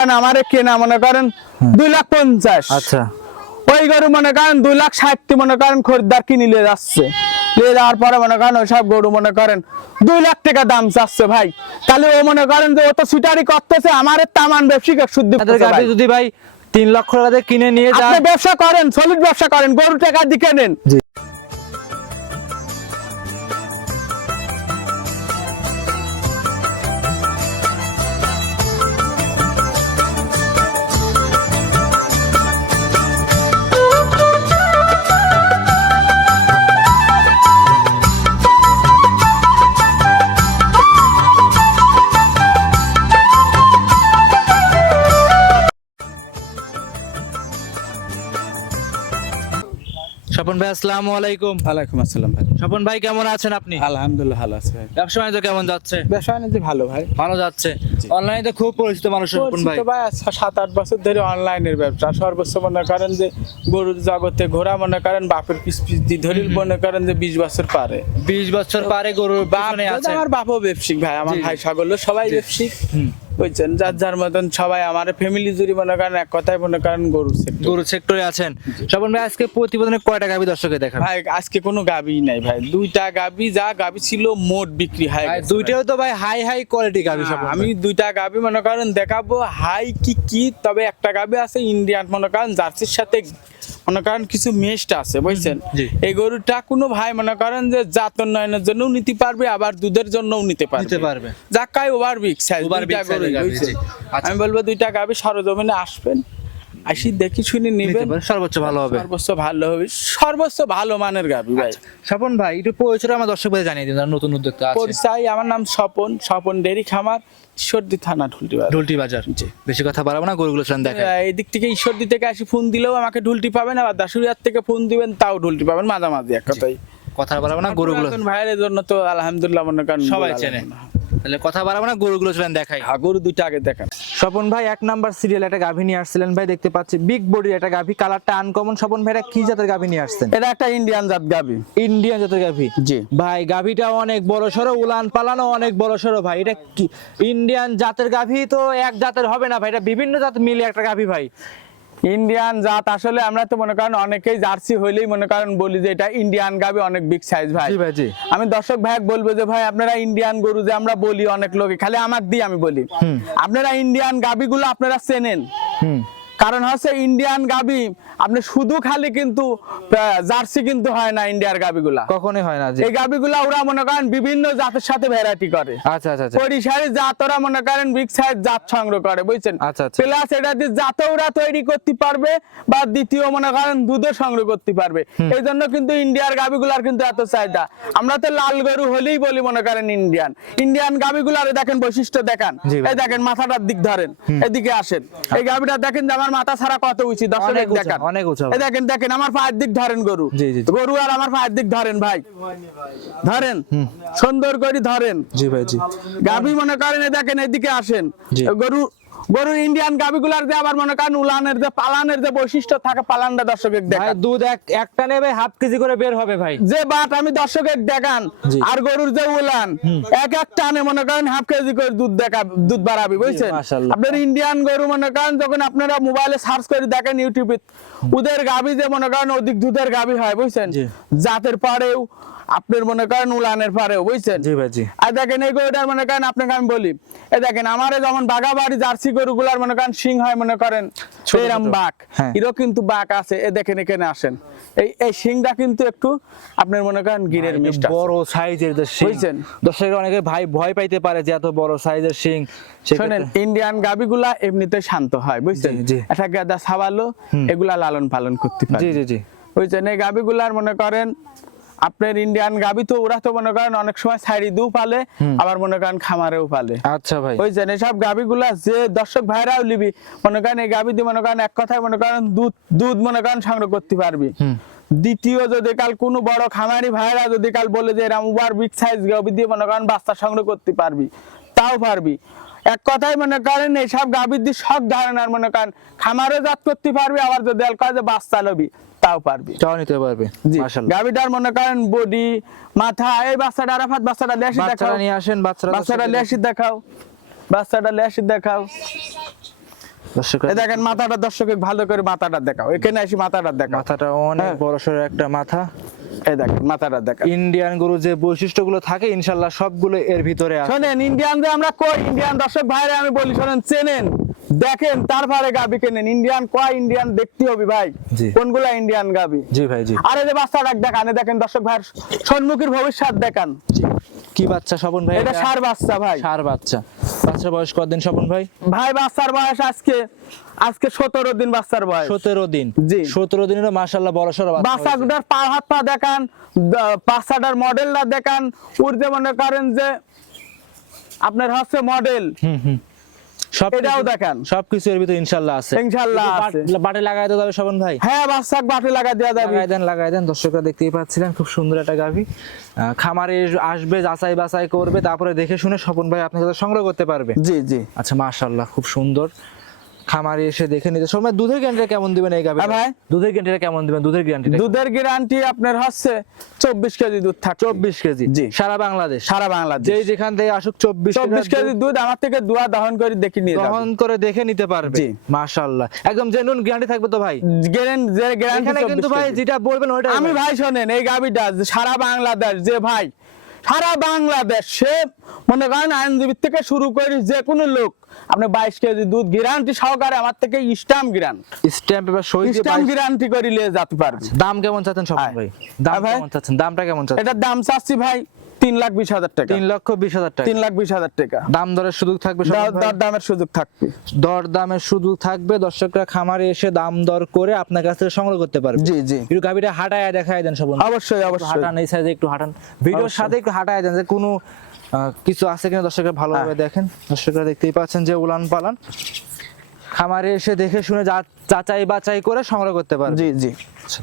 আমারে কেনা মনে করেন দুই লাখ পঞ্চাশ। আচ্ছা। ওই গরু মনে করেন দুই লাখ ষাটটি মনে করেন খরিদ্দার যাচ্ছে। নিয়ে যাওয়ার পরে মনে করেন ওইসব গরু মনে করেন দুই লাখ টাকা দাম চাচ্ছে ভাই। তাহলে ও মনে করেন যে ও তো সুটারি করতেছে আমার তামান ব্যবসায়িক শুদ্ধ যদি ভাই তিন লক্ষ টাকা কিনে নিয়ে যান ব্যবসা করেন সলিড ব্যবসা করেন গরু টাকা দিকে নেন আসসালামু আলাইকুম। ওয়ালাইকুম আসসালাম ভাই। স্বপন ভাই কেমন আছেন আপনি? আলহামদুলিল্লাহ ভালো আছে ভাই। ব্যবসা বাণিজ্য কেমন যাচ্ছে? ব্যবসা বাণিজ্য ভালো ভাই। ভালো যাচ্ছে। অনলাইনে তো খুব পরিচিত মানুষ স্বপন ভাই। ভাই সাত আট বছর ধরে অনলাইনের ব্যবসা। সর্বোচ্চ মনে করেন যে গরুর জগতে ঘোরা মনে করেন বাপের পিস পিস দিয়ে ধরিল মনে করেন যে বিশ বছর পারে। বিশ বছর পারে গরুর বাপ আমার বাপও ব্যবসিক ভাই আমার। ভাই সকল সবাই ব্যবসিক বুঝছেন? যার যার মতন সবাই আমার ফ্যামিলি জুড়ে মনে করেন এক কথায় মনে করেন গরু sector। গরু সেক্টরে আছেন। স্বপন ভাই আজকে প্রতিবেদনে কয়টা গাভি দর্শকে দেখাবেন ভাই আজকে কোনো গাবি নাই ভাই। দুইটা গাবি যা গাবি ছিল মোট বিক্রি হয় ভাই, দুইটাও তো ভাই। হাই হাই কোয়ালিটি গাভি সব আমি দুইটা গাবি মনে করেন দেখাবো হাই কি কি তবে একটা গাবি আছে ইন্ডিয়ান মনে করেন জার্সির সাথে মনে করেন কিছু মেষটা আছে বুঝছেন এই গরুটা কোনো ভাই মনে করেন যে জাত উন্নয়নের জন্য নিতে পারবে আবার দুধের জন্য নিতে পারবে। যাকাই ওভার বিগ সাইজ জি। আচ্ছা। আমি বলব দুইটা গাবি সরজমিনে আসবেন আসি দেখি শুনে নেবেন। সর্বোচ্চ ভালো হবে। সর্বোচ্চ ভালো হবে। সর্বোচ্চ ভালো মানের গাবি ভাই। স্বপন ভাই একটু পরিচয় আমার দর্শক ভাই জানিয়ে দিন নতুন উদ্যোক্তা আছে পরিচয় আমার নাম স্বপন স্বপন ডেরি খামার ঈশ্বরদী থানা ঢুলটি বাজার। ঢুলটি বাজার বেশি কথা বাড়াবো না গরুগুলো দেখাই আহ, এই দিক থেকে ঈশ্বরদী থেকে আসি ফোন দিলেও আমাকে ঢুলটি পাবেন আবার দাসুরিয়ার থেকে ফোন দিবেন তাও ঢুলটি পাবেন মাঝামাঝি এক কথাই। কথা বাড়াবো না গরুগুলো। ভাইয়ের জন্য তো আলহামদুলিল্লাহ মনে করেন সবাই চেনে। তাহলে কথা বাড়াবো না গরুগুলো সেখানে দেখাই। হ্যাঁ, গরু দুইটা আগে দেখান। স্বপন ভাই এক নাম্বার সিরিয়াল একটা গাভী নিয়ে আসছিলেন ভাই দেখতে পাচ্ছি। বিগ বডির একটা গাভী কালারটা আনকমন স্বপন ভাইরা কি জাতের গাভী নিয়ে আসছেন? এটা একটা ইন্ডিয়ান জাত গাবি ইন্ডিয়ান জাতের গাভী? জি। ভাই গাভীটা অনেক বড় সড়ো উলান পালানো অনেক বড় সড়ো ভাই। এটা কি ইন্ডিয়ান জাতের গাভী তো এক জাতের হবে না ভাই এটা বিভিন্ন জাত মিলে একটা গাভী ভাই। ইন্ডিয়ান জাত আসলে আমরা তো মনে করেন অনেকেই জার্সি হইলেই মনে করেন বলি যে এটা ইন্ডিয়ান গাবি অনেক বিগ সাইজ ভাই। ভাই আমি দর্শক ভাই বলব যে ভাই আপনারা ইন্ডিয়ান গরু যে আমরা বলি অনেক লোকে খালি আমার দিয়ে আমি বলি। আপনারা ইন্ডিয়ান গাবিগুলো আপনারা চেনেন। হুম। কারণ হচ্ছে ইন্ডিয়ান গাবি আপনি শুধু খালি কিন্তু জার্সি কিন্তু হয় না ইন্ডিয়ার গাবিগুলা। কখনোই হয় না এই গাবিগুলা ওরা মনে করেন বিভিন্ন জাতের সাথে ভ্যারাইটি করে। আচ্ছা আচ্ছা আচ্ছা। পরিসারি জাত ওরা মনে করেন বিগ সাইজ জাত সংগ্রহ করে বুঝছেন? আচ্ছা, আচ্ছা। প্লাস এটা দিয়ে জাত ওরা তৈরি করতে পারবে বা দ্বিতীয় মনে করেন দুধও সংগ্রহ করতে পারবে। এই জন্য কিন্তু ইন্ডিয়ার গাবিগুলার কিন্তু এত চাহিদা। আমরা তো লাল গরু হলেই বলি মনে করেন ইন্ডিয়ান ইন্ডিয়ান গাবিগুলার দেখেন বৈশিষ্ট্য দেখান। এই দেখেন মাথাটার দিক ধরেন এদিকে আসেন। এই গাবিটা দেখেন যে আমার মাথা ছাড়া কত উঁচু দর্শক অনেক দেখান। অনেক উঁচা দেখেন দেখেন আমার পায়ের দিক ধরেন গরু। গরু আর আমার পায়ের দিক ধরেন ভাই। ধরেন? সুন্দর করে ধরেন। জি ভাই জি। গাভী মনে করেন দেখেন এদিকে আসেন। গরু গরু ইন্ডিয়ান গাভীগুলার যে আবার মনে করেন উলানের যে পালানের যে বৈশিষ্ট্য থাকে পালানটা দর্শকের দেখান দুধ এক একটা নেবে হাফ কেজি করে বের হবে ভাই। যে বাট আমি দর্শকের দেখান আর গরুর যে উলান এক এক টানে মনে করেন হাফ কেজি করে দুধ দেখা দুধ বাড়াবি বুঝছেন? আপনার ইন্ডিয়ান গরু মনে করেন যখন আপনারা মোবাইলে সার্চ করে দেখেন ইউটিউবে ওদের গাবি যে মনে করেন অধিক দুধের গাভী হয় বুঝছেন? জাতের পারেও আপনার মনে করেন উলানের পারেও বুঝছেন? জি ভাই জি। আর দেখেন এই গরুটার মনে করেন আপনাকে আমি বলি এই দেখেন আমারে যেমন বাগাবাড়ি জার্সি গরুগুলার মনে করেন সিং হয় মনে করেন এরম বাঘ। হ্যাঁ। এরও কিন্তু বাঘ আছে এ দেখেন এখানে আসেন। এই এই সিংটা কিন্তু একটু আপনার মনে করেন গিরের মিষ্টি বড় সাইজের যে বুঝছেন? দর্শকের অনেকে ভাই ভয় পাইতে পারে যে এত বড় সাইজের শোনেন ইন্ডিয়ান গাবিগুলা এমনিতে শান্ত হয় বুঝছেন। একটা গাদা সাবালো এগুলা লালন পালন করতে পারে। জি জি। জি বুঝছেন? এই গাবিগুলার মনে করেন আপনার ইন্ডিয়ান গাবি তো ওরা তো মনে করেন অনেক সময় সাইডি দিও পালে আবার মনে করেন খামারেও পালে। আচ্ছা ভাই। বুঝছেন এসব গাবিগুলা যে দর্শক ভাইরাও লিবি মনে করেন এই গাবি দিয়ে মনে করেন এক কথায় মনে করেন দুধ দুধ মনে করেন সংগ্রহ করতে পারবি। দ্বিতীয় যদি কাল কোনো বড় খামারি ভাইরা যদি কাল বলে যে এরম উবার বিগ সাইজ গাবি দিয়ে মনে করেন বাচ্চা সংগ্রহ করতে পারবি তাও পারবি। এক কথাই মনে করেন এইসব গাবির দিয়ে সব ধারণার মনে করেন খামারে জাত করতে পারবি আবার যদি এল কয় যে বাচ্চা লবি। তাও পারবি। চাও নিতে পারবে জি। গাবিটার মনে করেন বডি মাথা এই বাচ্চাটা আরাফাত বাচ্চাটা লেসি দেখাও। নিয়ে আসেন বাচ্চারা বাচ্চাটা লেসি দেখাও। বাচ্চাটা লেসি দেখাও। দেখেন মাথাটা দর্শকে ভালো করে মাথাটা দেখাও। এখানে এসে মাথাটা দেখাও। মাথাটা অনেক হ্যাঁ। বড় সড়ো একটা মাথা। এই দেখেন মাথাটা দেখাও। ইন্ডিয়ান গরু যে বৈশিষ্ট্যগুলো থাকে ইনশাল্লাহ সবগুলো এর ভিতরে আছে। শোনেন ইন্ডিয়ান যে আমরা কই? ইন্ডিয়ান দর্শক ভাইরে আমি বলি শোনেন চেনেন। দেখেন তারপরে গাবি কেনেন? ইন্ডিয়ান কয় ইন্ডিয়ান দেখতে হবে ভাই। কোনগুলা ইন্ডিয়ান গাবি? জি ভাই জি। আরে যে বাচ্চাটা দেখান দেখেন দর্শক ভাইয়ের সম্মুখীর ভবিষ্যৎ দেখান। কি বাচ্চা স্বপন ভাই এটা সার বাচ্চা ভাই। সার বাচ্চা। বাচ্চার বয়স কতদিন স্বপন ভাই? ভাই বাচ্চার বয়স আজকে আজকে সতেরো দিন বাচ্চার বয়স। সতেরো দিন। জি। সতেরো দিনের মাসাল্লাহ বড় সড়ো বাচ্চা। বাচ্চাটার পা হাত পা দেখান বাচ্চাটার মডেলটা দেখান উর্দে মনে করেন যে আপনার হচ্ছে মডেল হুম হুম। সব এটাও দেখান। সবকিছু এর ভিতরে ইনশাল্লাহ আছে। ইনশাল্লাহ আছে। বাটে লাগাই দেওয়া যাবে শোভন ভাই। হ্যাঁ বাচ্চাকে বাটে লাগাই দেওয়া যাবে। লাগাই দেন লাগাই দেন। দর্শকরা দেখতেই পাচ্ছিলেন খুব সুন্দর একটা গাভী। আহ, খামারে আসবে যাচাই বাছাই করবে তারপরে দেখে শুনে স্বপন ভাই আপনার কাছে সংগ্রহ করতে পারবে। জি জি। আচ্ছা মাশাআল্লাহ খুব সুন্দর। খামারে এসে দেখে নিতে। সময় দুধের গ্যারান্টি কেমন দিবেন এই গাভী হ্যাঁ ভাই। দুধের গ্যারান্টি কেমন দিবেন? দুধের গ্যারান্টি দুধের গ্যারান্টি আপনার হচ্ছে চব্বিশ কেজি দুধ থাকে চব্বিশ কেজি? জি। সারা বাংলাদেশ? সারা বাংলাদেশ। যেই যেখান থেকে আসুক চব্বিশ চব্বিশ কেজি দুধ আমার থেকে দুয়া দহন করে দেখে নিয়ে যাবেন করে দেখে নিতে পারবে। জি। মাশাআল্লাহ। একদম জেনুইন গ্যারান্টি থাকবে তো ভাই? গ্যারেন- যে গ্যারান্টি কিন্তু ভাই যেটা বলবেন ওইটা আমি ভাই। শোনেন এই গাবিটা সারা বাংলাদেশ যে ভাই সারা বাংলাদেশ সে মনে করেন আইনজীবীর থেকে শুরু করে যে কোনো লোক আপনি বাইশ কেজি দুধ গ্যারান্টি সহকারে আমার থেকে স্ট্যাম্প গ্যারান্টি। স্ট্যাম্প এবার সই দিয়ে স্টাম্প গ্যারান্টি করে নিয়ে যেতে পারবে দাম কেমন চাচ্ছেন সব হ্যাঁ। ভাই? দাম হ্যাঁ। কেমন চাচ্ছেন? দামটা কেমন চাচ্ছেন? এটার দাম চাচ্ছি ভাই তিন লাখ বিশ হাজার টাকা। তিন লক্ষ বিশ হাজার টাকা। তিন লাখ বিশ হাজার টাকা। দাম দরের সুযোগ থাকবে দর- দামের সুযোগ থাকবে। দর দামের সুযোগ থাকবে দর্শকরা খামারে এসে দাম দর করে আপনার কাছ থেকে সংগ্রহ করতে পারবে। জি জি। একটু গাভিটা হাঁটায় দেখায় দেন সব অবশ্যই অবশ্যই। হাঁটান এই সাইজে একটু হাঁটান। ভিডিওর সাথে একটু হাঁটায় দেন যে কোনো কিছু আছে কিনা দর্শকরা ভালোভাবে হ্যাঁ। দেখেন। দর্শকরা দেখতেই পাচ্ছেন যে উলান পালান। খামারে এসে দেখে শুনে যা- যাচাই বাছাই করে সংগ্রহ করতে পারে জি জি।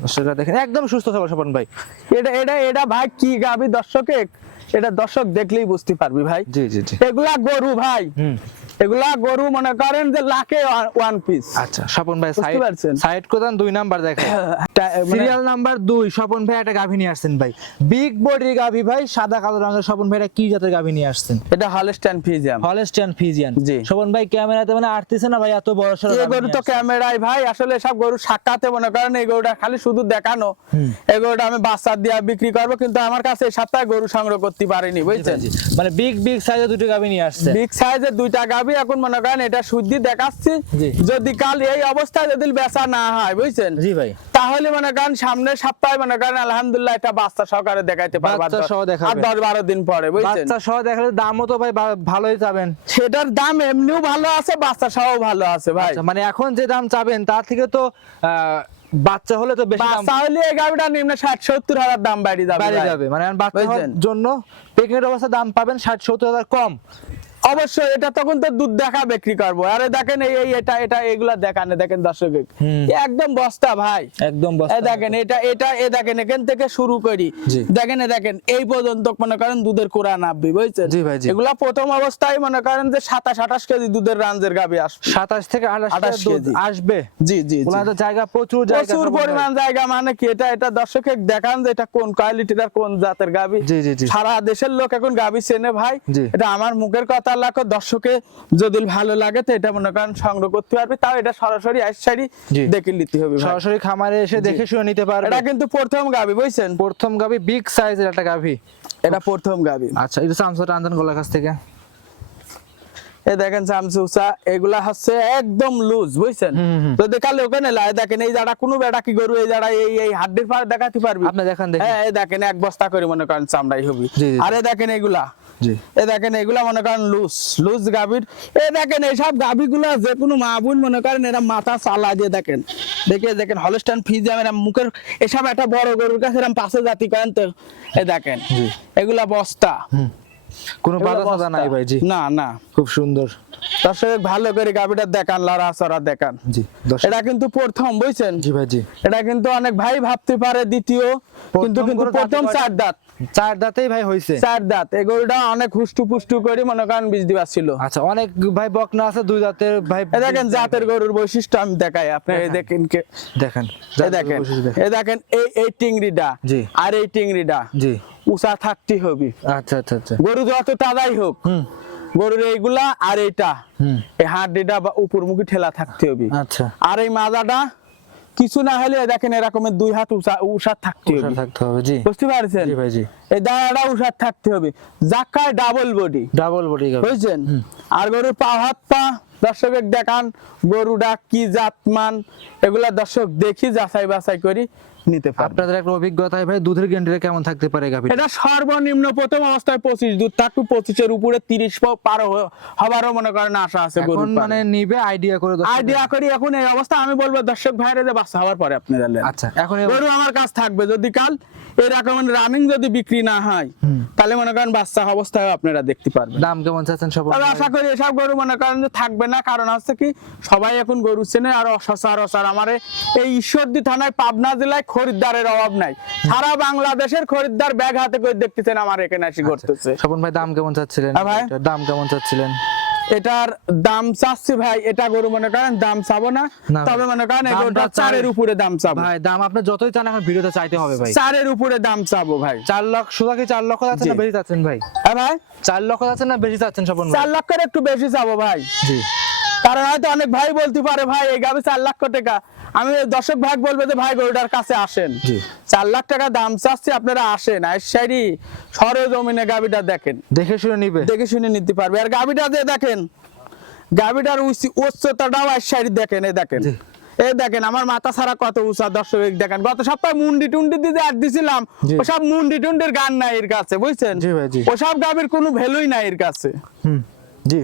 সেটা দেখেন একদম সুস্থ সবল স্বপন ভাই। এটা এটা এটা ভাই কি গাবি দর্শকে এটা দর্শক দেখলেই বুঝতে পারবি ভাই। জি জি জি। এগুলা গরু ভাই। হুম। এগুলা গরু মনে করেন যে লাখে ওয়ান পিস। আচ্ছা স্বপন ভাই সাইড সাইড কোদান দুই নাম্বার দেখেন। মানে সিরিয়াল নাম্বার দুই স্বপন ভাই একটা গাভী নিয়ে আসছেন ভাই। বিগ বডি গাভী ভাই সাদা কালো রঙের। স্বপন ভাই কি জাতের গাভী নিয়ে আসছেন? এটা হলস্টাইন ফিজিয়াম হলস্টিয়ান ফিজিয়ান জি। স্বপন ভাই ক্যামেরাতে মানে আটতেছে না ভাই এত বড় সড়ো এই গরু তো ক্যামেরায় ভাই আসলে সব গরু সাক্ষাতে মনে করেন এই গরুটা খালি শুধু দেখানো। এই গরুটা আমি বাচ্চা দিয়ে বিক্রি করব কিন্তু আমার কাছে এই সপ্তাহে গরু সংগ্রহ করতে পারিনি বুঝছেন? মানে বিগ বিগ সাইজের দুটো গাভী নিয়ে আসছে। বিগ সাইজে দুইটা গাবি এখন মনে করেন এটা শুদ্ধি দেখাচ্ছি। যদি কাল এই অবস্থায় যদি বেচা না হয় বুঝছেন? জি ভাই। তাহলে মনে করেন সামনের সপ্তাহে মনে করেন আলহামদুলিল্লাহ একটা বাচ্চা সহকারে দেখাইতে পারব। বাচ্চা সহ দেখাবেন। আর দশ বারো দিন পরে বুঝছেন? বাচ্চা সহ দেখালে দামও তো ভাই ভালোই চাবেন। সেটার দাম এমনিও ভালো আছে বাচ্চা সহ ভালো আছে ভাই। আচ্ছা, মানে এখন যে দাম চাবেন তার থেকে তো আহ, বাচ্চা হলে তো বেশি দাম। বাচ্চা হলে এই গাড়িটা নিম্ন ষাট সত্তর হাজার দাম বাড়ি যাবে ভাই। যাবে। মানে এখন বাচ্চা জন্য প্রেগনেন্ট অবস্থা দাম পাবেন ষাট সত্তর হাজার কম। অবশ্যই এটা তখন তো দুধ দেখা বিক্রি করব। আরে দেখেন এই এটা এটা এগুলা দেখানে দেখেন দর্শক। একদম বস্তা ভাই। একদম বস্তা। দেখেন এটা এটা এ দেখেন এখান থেকে শুরু করি। দেখেন দেখেন এই পর্যন্ত মনে করেন দুধের কোরা নাববি বুঝছেন। এগুলা প্রথম অবস্থায় মনে করেন যে সাতাশ আঠাশ কেজি দুধের রাঞ্জের গাবি আসবে। সাতাশ থেকে আঠাশ কেজি। আসবে? জি জি। জায়গা প্রচুর প্রচুর পরিমাণ জায়গা মানে কি এটা এটা দর্শকে দেখান যে এটা কোন কোয়ালিটির কোন জাতের গাবি। সারা দেশের লোক এখন গাবি চেনে ভাই। এটা আমার মুখের কথা লাখো দর্শকে যদি ভালো লাগে তো এটা মনে করেন সংগ্রহ করতে পারবে। তাও এটা সরাসরি আইসারি। দেখে নিতে হবে সরাসরি খামারে এসে দেখে শুনে নিতে পারবে। এটা কিন্তু প্রথম গাবি বুঝছেন? প্রথম গাবি বিগ সাইজের একটা গাবি এটা প্রথম গাবি আচ্ছা এটা সামসুর রঞ্জন গোলার কাছ থেকে। এই দেখেন এগুলা হচ্ছে একদম লুজ বুঝছেন। যদি কালে ওখানে লাই দেখেন এই জায়গা কোনো বেটা কি গরু এই জায়গা এই এই হাড্ডির পার দেখাতে পারবি? আপনি দেখান দেখি। হ্যাঁ এই দেখেন এক বস্তা করে মনে করেন চামড়াই হবি। জি, জি। আরে দেখেন এগুলা। এ দেখেন এগুলা মনে করেন লুজ লুজ গাভীর। এ দেখেন এইসব গাভীগুলা যে কোনো মা বোন মনে করেন এরা মাথা চালা দিয়ে দেখেন। দেখে দেখেন হলস্টান ফিজিয়াম এরা মুখের এসব একটা বড় গরুর কাছে এরকম পাশে জাতি করেন তো। এ দেখেন এগুলা বস্তা। কোনো বাধা সাদা নাই ভাই জি না না। খুব সুন্দর। দর্শক ভালো করে গাভীটা দেখান লড়া চড়া দেখান। জি এটা কিন্তু প্রথম বুঝছেন? জি ভাই জি এটা কিন্তু অনেক ভাই ভাবতে পারে দ্বিতীয় কিন্তু কিন্তু প্রথম? চার দাঁত। চার দাঁতেই ভাই হইছে। চার দাঁত। এই গরুটা অনেক হুষ্টু পুষ্টু করে মনে করেন বীজ ছিল। আচ্ছা অনেক ভাই বকনা আছে দুই দাঁতের ভাই দেখেন জাতের গরুর বৈশিষ্ট্য আমি দেখাই আপনি এই দেখেন। কে দেখেন এই দেখেন। এই দেখেন এই এই জি। আর এই জি। উষা থাকতে হবে। আচ্ছা আচ্ছা আচ্ছা। গরু যত তাজাই হোক হুম। গরুর এইগুলা আর এইটা এই হাড্ডিটা বা উপর উপরমুখী ঠেলা থাকতে হবে। আচ্ছা। আর এই মাজাটা কিছু না হলে দেখেন এরকমের দুই হাত উষার থাকতে হবে। থাকতে হবে জি। বুঝতে পারছেন? জি ভাই জি। এই দাঁড়াটা উষার থাকতে হবে। জাকায় ডাবল বডি ডাবল বডি বুঝছেন? আর গরুর পা হাত পা দর্শকের দেখান গরুটা কি জাতমান এগুলা দর্শক দেখি যাচাই বাছাই করি। নিতে পারবে। আপনাদের একটা অভিজ্ঞতায় ভাই দুধের গ্যারান্টিটা কেমন থাকতে পারে গাভী এটা সর্বনিম্ন প্রথম অবস্থায় পঁচিশ দুধ থাকবে পঁচিশের উপরে তিরিশ পার হবারও মনে করেন আশা আছে এখন মানে নিবে আইডিয়া করে দর্শক- আইডিয়া করি এখন এই অবস্থা আমি বলব দর্শক ভাইরে যে বাচ্চা হওয়ার পরে আপনি জানলেন। আচ্ছা এখন গরু আমার কাছ থাকবে যদি কাল এরকম রানিং যদি বিক্রি না হয় তাহলে মনে করেন বাচ্চা অবস্থায় আপনারা দেখতে পারবেন। দাম কেমন চাচ্ছেন সব তবে আশা করি এসব গরু মনে করেন যে থাকবে না কারণ হচ্ছে কি সবাই এখন গরু চেনে আর অসচার অসার আমার এই ঈশ্বরদী থানায় পাবনা জেলায় খরিদ্দারের অভাব নাই। সারা বাংলাদেশের খরিদ্দার ব্যাগ হাতে করে দেখতেছেন আমার এখানে আসি করতেছে স্বপন ভাই দাম কেমন চাচ্ছিলেন? হ্যাঁ ভাই। দাম কেমন চাচ্ছিলেন? এটার দাম চাচ্ছি ভাই এটা গরু মনে করেন দাম চাবো না। তবে মনে করেন চার- চারের উপরে দাম চাবো। ভাই দাম আপনি যতই চান এখন ভিডিওতে চাইতে হবে ভাই। চারের উপরে দাম চাবো ভাই। চার লক্ষ সুদা কি চার লক্ষ যাচ্ছেন না বেশি চাচ্ছেন ভাই? হ্যাঁ ভাই। চার লক্ষ যাচ্ছেন না বেশি চাচ্ছেন স্বপন চার লক্ষের একটু বেশি চাবো ভাই। জি। কারণ হয়তো অনেক ভাই বলতে পারে ভাই এই গাবে চার লক্ষ টাকা। আমি দশক ভাগ বলবে যে ভাই গরুটার কাছে আসেন। চার লাখ টাকা দাম চাচ্ছি আপনারা আসেন। আইসারি সরে জমিনে গাবিটা দেখেন। দেখে শুনে নিবে। দেখে শুনে নিতে পারবে। আর গাবিটা যে দেখেন গাবিটার উচ্চ- উচ্চতাটাও আইসারি দেখেন এই দেখেন। এই দেখেন আমার মাথা ছাড়া কত উঁচা দর্শক দেখেন। গত সপ্তাহে মুন্ডি টুন্ডি দিতে আর দিছিলাম। ওসব মুন্ডি টুন্ডির গান নাই এর কাছে বুঝছেন। ওসব গাবির কোনো ভ্যালুই নাই এর কাছে। জি।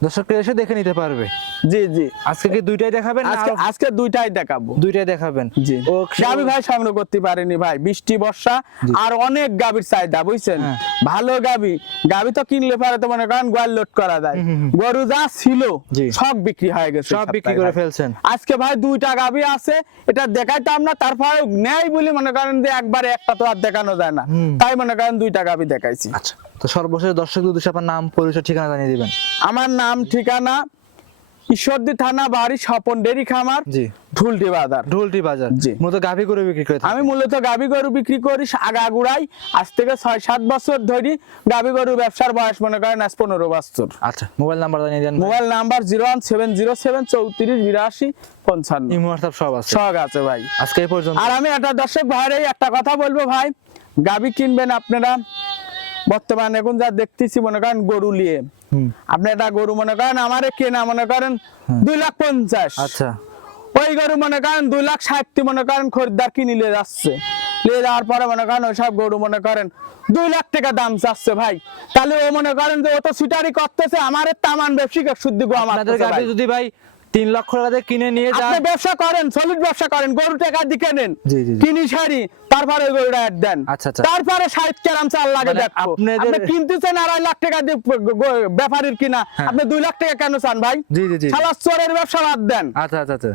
দর্শকরা এসে দেখে নিতে পারবে। জি জি। আজকে কি দুইটাই দেখাবেন আজকে আজকে দুইটাই দেখাবো। দুইটাই দেখাবেন? জি। ও গাবি ভাই সামনে করতে পারেনি ভাই। বৃষ্টি বর্ষা আর অনেক গাভীর চাহিদা বুঝছেন? হ্যাঁ। ভালো গাবি। গাবি তো কিনলে পারে তো মনে করেন গোয়াল লোড করা যায়। গরু যা ছিল সব বিক্রি হয়ে গেছে সব বিক্রি করে ফেলছেন। আজকে ভাই দুইটা গাবি আছে এটা দেখাইতাম না তারপরে নেই বলে মনে করেন যে একবারে একটা তো আর দেখানো যায় না। তাই মনে করেন দুইটা গাবি দেখাইছি। আচ্ছা তো সর্বশেষ দর্শক উদ্দেশ্যে আপনার নাম পরিচয় ঠিকানা জানিয়ে দিবেন। আমার নাম ঠিকানা ঈশ্বরদী থানা বাড়ি স্বপন ডেরি খামার। জি। ঢুলটি বাজার। ঢোলটি বাজার। জি। মূলত গাভী করে বিক্রি করে। আমি মূলত গাবি গরু বিক্রি করি আগাগুড়াই আজ থেকে ছয় সাত বছর ধরি গাবি গরু ব্যবসার বয়স মনে করেন আজ পনেরো বছর। আচ্ছা মোবাইল নাম্বার জানিয়ে দেন mobile number zero one seven zero seven চৌত্রিশ বিরাশি পঞ্চান্ন। ইমো হোয়াটসঅ্যাপ সব আছে। শখ আছে ভাই। আজকে এই পর্যন্ত। আর আমি একটা দর্শক ভাইরাই একটা কথা বলব ভাই। গাবি কিনবেন আপনারা। বর্তমানে এখন যা দেখতেছি মনে করেন গরু নিয়ে। আপনি একটা গরু মনে করেন আমারে কেনা মনে করেন দুই লাখ পঞ্চাশ। আচ্ছা। ওই গরু মনে করেন দুই লাখ ষাটটি মনে করেন খরিদ্দার কিনে নিয়ে যাচ্ছে। নিয়ে যাওয়ার পরে মনে করেন ওইসব গরু মনে করেন দুই লাখ টাকা দাম চাচ্ছে ভাই। তাহলে ও মনে করেন যে ও তো সিটারি করতেছে আমার তামান ব্যবসিক শুদ্ধি গো আমার আপনাদের যদি ভাই তিন লক্ষ টাকা দিয়ে কিনে নিয়ে যান। আপনি ব্যবসা করেন সলিড ব্যবসা করেন গরু টাকা দিকে নেন। কিনি সারি তারপরে ওই গরুটা অ্যাড দেন। আচ্ছা, আচ্ছা। তারপরে ষাট কেরাম চাল লাগে মানে আপনি কিনতেছেন আড়াই লাখ টাকা দিয়ে ব্যাপারীর কিনা। হ্যাঁ। আপনি দুই লাখ টাকা কেন চান ভাই? জি, জি, জি। চোরের ব্যবসা বাদ দেন। আচ্ছা আচ্ছা আচ্ছা।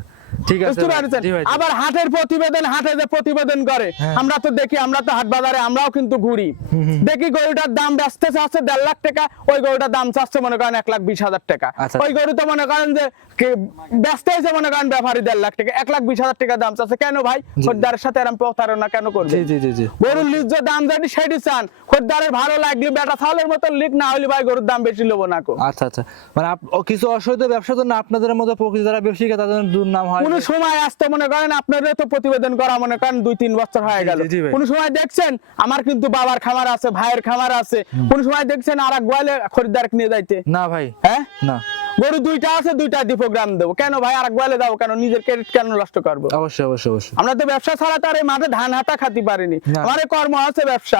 ঠিক আছে বুঝতে পারছেন? জি ভাই জি। আবার হাটের প্রতিবেদন হাটে যে প্রতিবেদন করে হ্যাঁ। আমরা তো দেখি আমরা তো হাট বাজারে আমরাও কিন্তু ঘুরি। দেখি গরুটার দাম ব্যস্ত চাচ্ছে দেড় লাখ টাকা ওই গরুটার দাম চাচ্ছে মনে করেন এক লাখ বিশ হাজার টাকা। আচ্ছা। ওই গরু তো মনে করেন যে ব্যস্ত হয়েছে মনে করেন ব্যাপারী দেড় লাখ টাকা এক লাখ বিশ হাজার টাকা দাম চাচ্ছে। কেন ভাই? খরিদ্দারের সাথে এরকম প্রতারণা কেন করবে গরুর লিজ দাম জানি সেটি চান খরিদ্দারের ভালো লাগলি বেটা ছাগলের মতো লিক না হইলি ভাই গরুর দাম বেশি লোবো না আচ্ছা আচ্ছা। মানে কিছু অসৈধ ব্যবসার জন্য আপনাদের মতো প্রকৃতি যারা ব্যবসায়ী তাদের দুর্নাম হয় কোন সময় আসতে মনে করেন আপনাদের তো প্রতিবেদন করা মনে করেন দুই তিন বছর হয়ে গেল। কোন সময় দেখছেন আমার কিন্তু বাবার খামার আছে ভাইয়ের খামার আছে। কোন সময় দেখছেন আর এক গোয়ালে খরিদ্দার নিয়ে যাইতে? না ভাই। হ্যাঁ? না। গরু দুইটা আছে দুইটা প্রোগ্রাম দেবো। কেন ভাই? আর গোয়ালে যাব কেন? নিজের ক্রেডিট কেন নষ্ট করব? অবশ্যই অবশ্যই অবশ্যই। আমরা তো ব্যবসা ছাড়া তো আর এই মাঠে ধান হাতা খাতে পারিনি। আমার কর্ম আছে ব্যবসা।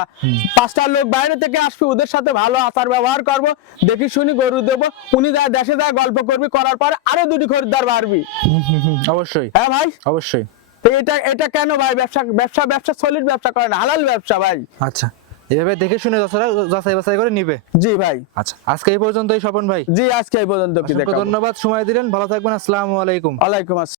পাঁচটা লোক বাইরে থেকে আসবে ওদের সাথে ভালো আচার ব্যবহার করব। দেখি শুনি গরু দেবো। উনি যা দেশে যা গল্প করবি করার পরে আরও দুটি খরিদ্দার বাড়বি। অবশ্যই। হ্যাঁ ভাই? অবশ্যই। তো এটা এটা কেন ভাই? ব্যবসা ব্যবসা ব্যবসা সলিড ব্যবসা করে না হালাল ব্যবসা ভাই। আচ্ছা। এভাবে দেখে শুনে যাচাই যাচাই বাছাই করে নিবে। জি ভাই। আচ্ছা আজকে এই পর্যন্তই স্বপন ভাই। জি আজকে এই পর্যন্ত ধন্যবাদ সময় দিলেন ভালো থাকবেন আসসালামু আলাইকুম। ওয়ালাইকুম আসসালাম।